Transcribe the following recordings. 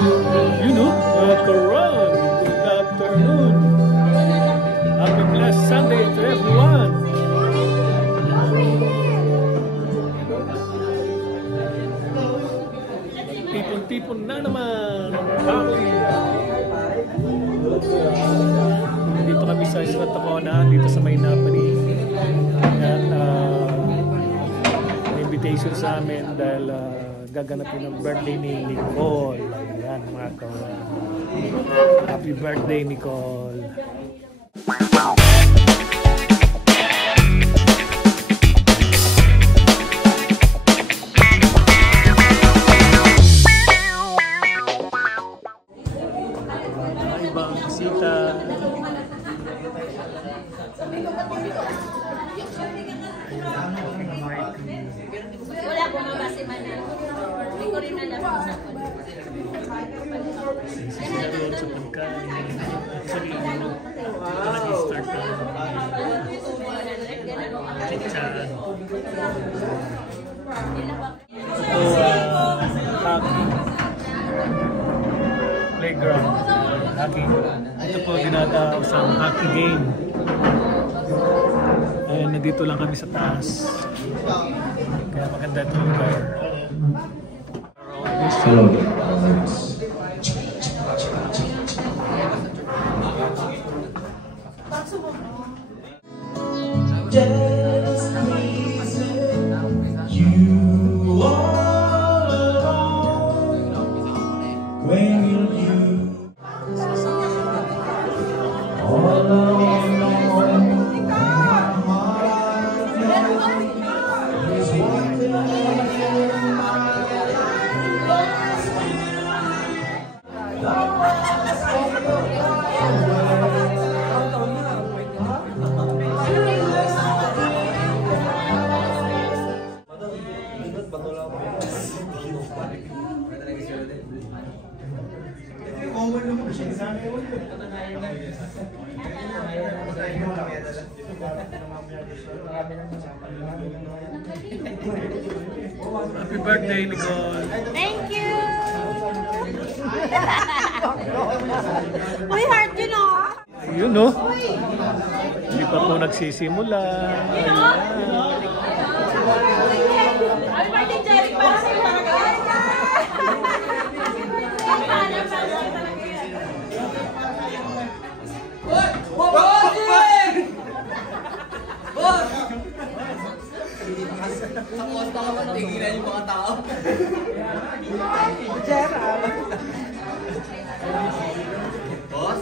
You know, Karan, good afternoon. Happy blessed Sunday to everyone. Tipon-tipon na naman ang family. Dito kami sa Isla Tacona, dito sa may Napoli. Yan, invitation sa amin dahil gaganapin ang birthday ni Nicole. Ayan mga kawan. Happy birthday, Nicole. Ibang bisita. Wala ko mabase man na. Hindi ko rin alam kung saan ko. Sinalood sa pagkain. Actually, ito nag-start na. Chicharan. Ito, hockey. Playground. Hockey. Ito po dinadaos ang hockey game. Ayan, nandito lang kami sa taas. Kaya maganda itong lugar. Hello. Just you all alone. When will you all alone? Happy birthday, Nicole! Thank you! Uy, heart yun o! Yun no? Hindi pa po nagsisimula. Happy birthday, Jerry! Para sa'yo talaga yan! Tigilan yung mga tao. Boss?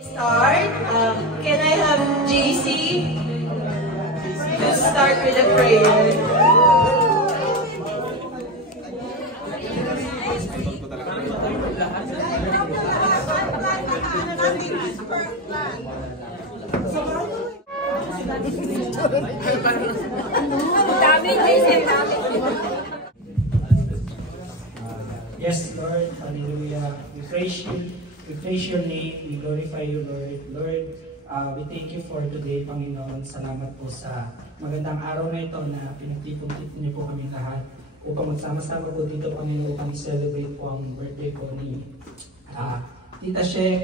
Start. Can I have JC to start with a prayer? Yes, Lord, hallelujah. We praise you. We praise your name. We glorify you, Lord. Lord, we thank you for today, Panginoon. Salamat po sa magandang araw na ito na pinagtipon-tipon niyo po kami lahat upang magsama-sama po dito, Panginoon, upang celebrate po ang birthday po ni Tita Shek.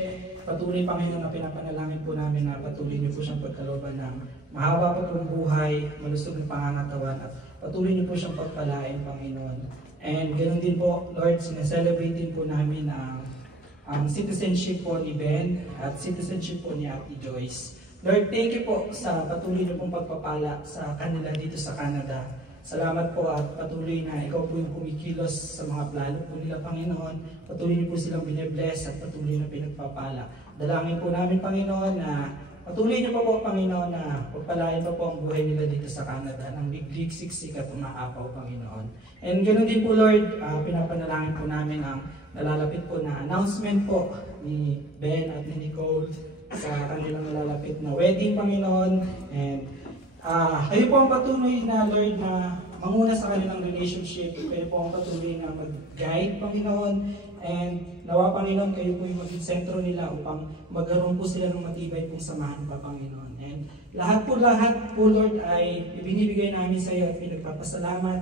Patuloy, Panginoon, na pinapanalangin po namin na patuloy niyo po siyang pagkalooban ng mahaba pa pong buhay, malusog ng pangangatawan, at patuloy niyo po siyang pagpalain, Panginoon. And ganoon din po, Lord, sineselebrate din po namin ang citizenship po ni Ben at citizenship po ni Ate Joyce. Lord, thank you po sa patuloy niyo pong pagpapala sa kanila dito sa Canada. Salamat po at patuloy na ikaw po yung kumikilos sa mga plano po nila, Panginoon. Patuloy niyo po silang binibless at patuloy na pinagpapala. Dalangin po namin, Panginoon, na patuloy niyo po, Panginoon, na pagpalain pa po ang buhay nila dito sa Canada ng liglig, siksik at umaapaw, Panginoon. And ganoon din po, Lord, pinapanalangin po namin ang nalalapit po na announcement po ni Ben at ni Nicole sa kanilang nalalapit na wedding, Panginoon. And kayo po ang patuloy na, Lord, na manguna sa kanilang relationship. Kayo po ang patuloy na mag-guide, Panginoon. And nawa, Panginoon, kayo po yung maging sentro nila upang magkaroon po sila ng matibay pong samahan pa, Panginoon. And lahat po, Lord, ay ibinibigay namin sa iyo at pinagpapasalamat.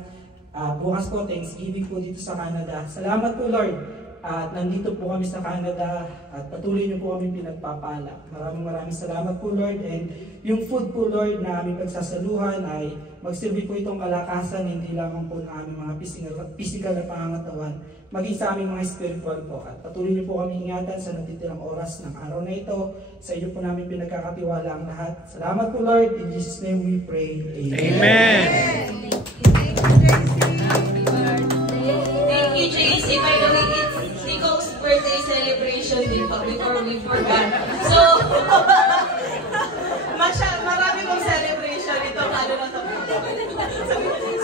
Bukas po, Thanksgiving po dito sa Canada. Salamat po, Lord. At nandito po kami sa Canada at patuloy niyo po kami pinagpapala. Maraming salamat po, Lord. And yung food po, Lord, na aming pagsasaluhan ay magsilbi po itong kalakasan, hindi lamang po ng aming mga physical na pangangatawan, maging sa aming mga spiritual po. At patuloy niyo po kami ingatan sa natitirang oras ng araw na ito. Sa iyo po namin pinagkakatiwala ang lahat. Salamat po, Lord. In Jesus' name we pray. Amen. Amen. Thank you, JC. By the way, it's Nico's birthday celebration din po before we forgot. So, marami pong celebration ito. Ano na ito?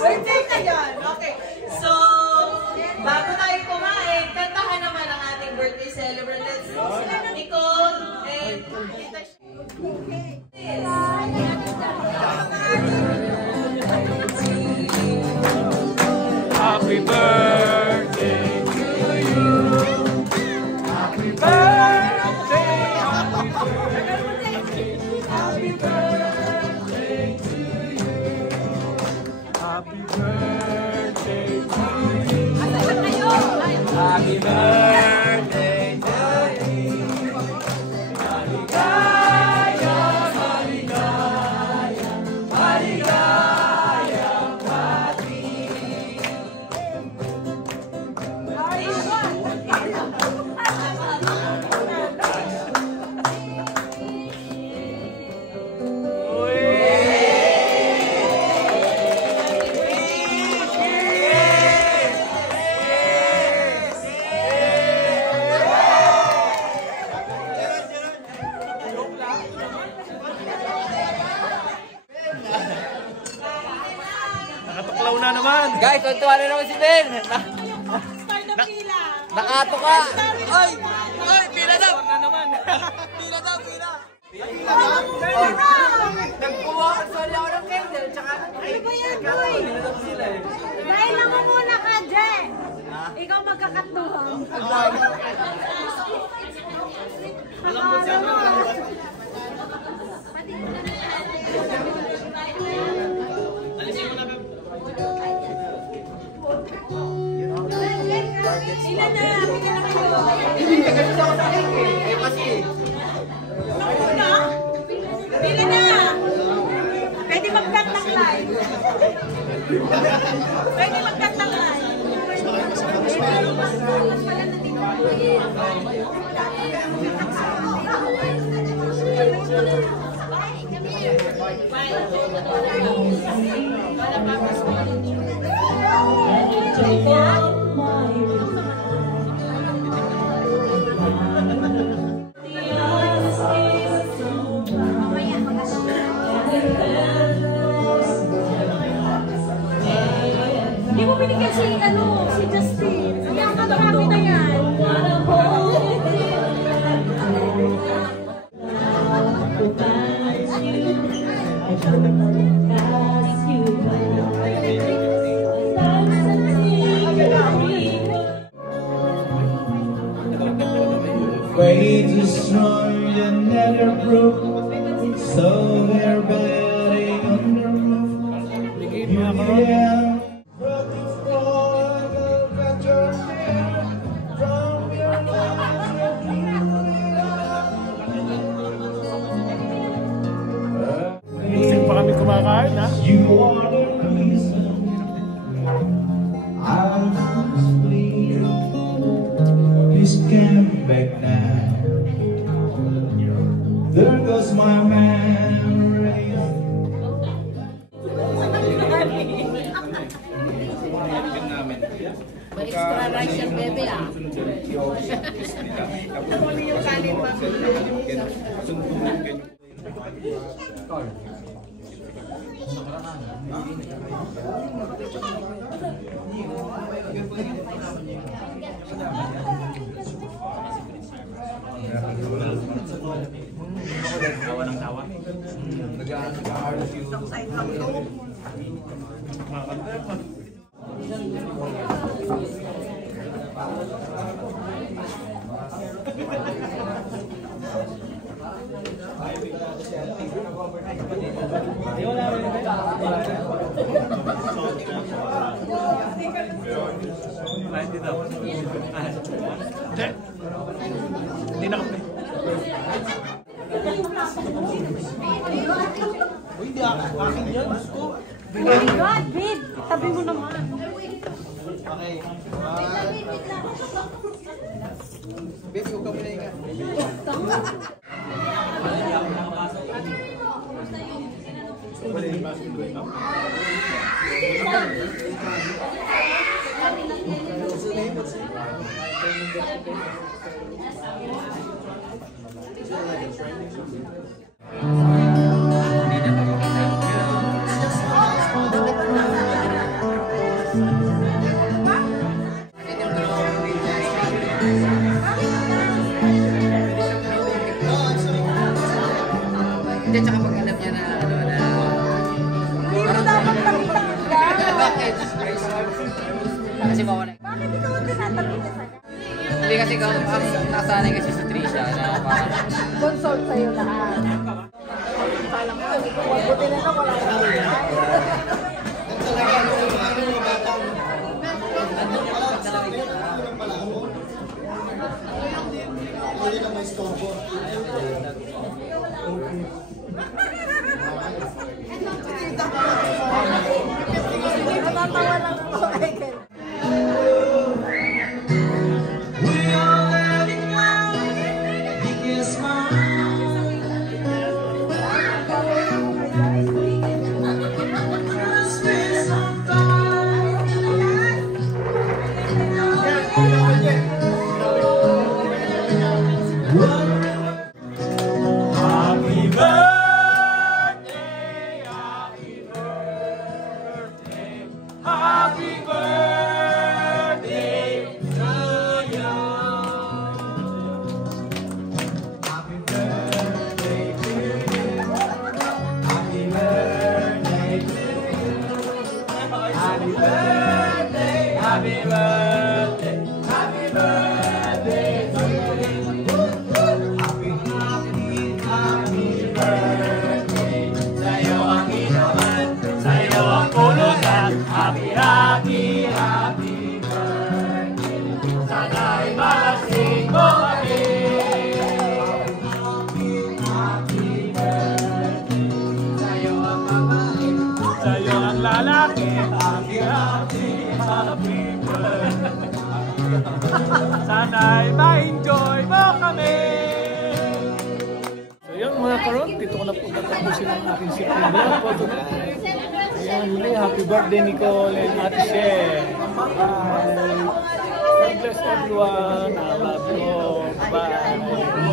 Birthday na yan. Okay. So, bago tayo kumain, kantahan naman ang ating birthday celebrant. Nicole and Tita Happy birthday to you. Happy birthday, happy birthday, happy birthday to you. Happy birthday to you. Happy birthday to you. Maligaya, maligaya, maligaya, pati. Nakatuklaw na naman. Guys, tuntuan na naman si Ben. Start the pila. Nakato ka. Ay! Ay! Pila daw! Na naman. Pila daw! Pila! Nagkuha ka. Sorry ako ng candle. Tsaka... Ano ba yan, boy? Dahil lang mo muna ka, Jen. Ikaw magkakatuhang. Alam mo siya mo. Sila na, pila na kayo. Nauna? Pila na. Pwede mag-cut ng live. Pwede mag-cut ng live. Hindi mo binigyan si Justin. Ang marami na yan. Way to destroy the nether brook, so they're betting on the roof. Yeah. Looking for the better fear from your life, Isip pa kami kumakain, ha? you are the reason I was bleeding. Please come back now. There goes my memory. Hindi na kami. Oh my God, babe! Tabi mo naman. Okay. Baby, huwag ka muna ingat. Hindi, tsaka pag alam niya na ano na... Hindi mo dapat pakita. Bakit? Kasi mawala. Bakit ikaw ang tinatanong niya sa'yo? Hindi kasi ikaw ang nasanay kasi si Trisha na parang... Consult sa'yo lahat. Salang ko, buti na lang wala ka natatawa lang ako. We are letting out, you can smile. Spend some time. Happy birthday, happy birthday, happy birthday to you. Happy birthday to you. Happy birthday to you. Happy birthday, happy birthday, happy birthday to you. Happy, happy, happy birthday. Sa'yo ang inuman, sa'yo ang pulutan. Happy, happy, happy birthday. Sana'y malasing mo kami. Happy, happy birthday. Sa'yo ang mamahin, sa'yo ang lalaki. Happy, happy, happy birthday. Sana'y ma-enjoy mo kami. So yun mga karon, dito ko na po tatapusin ang aking simple vlog for today. Ayan, muli, happy birthday Nicole and Ate Shen. Bye! God bless everyone. I love you. Bye!